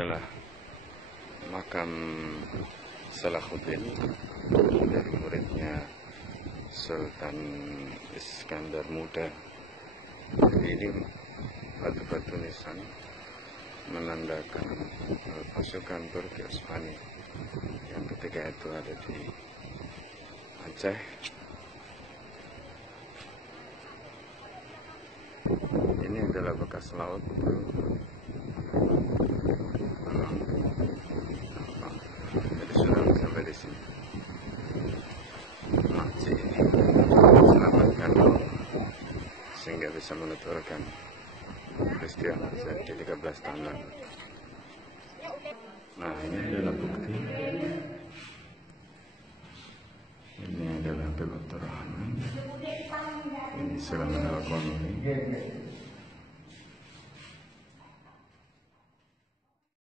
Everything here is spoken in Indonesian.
adalah makam Salahuddin dari muridnya Sultan Iskandar Muda. Ini batu-batu nisan menandakan pasukan Turki Utsmani yang ketika itu ada di Aceh. Ini adalah bekas laut. Jadi sudah sampai di sini. Masjid ini selamatkan laut sehingga bisa menuturkan peristiwa yang terjadi 13 tahun lalu. Nah, ini adalah bukti. Ini adalah Baitur Rahman. Ini Sulaiman Al-Qamari.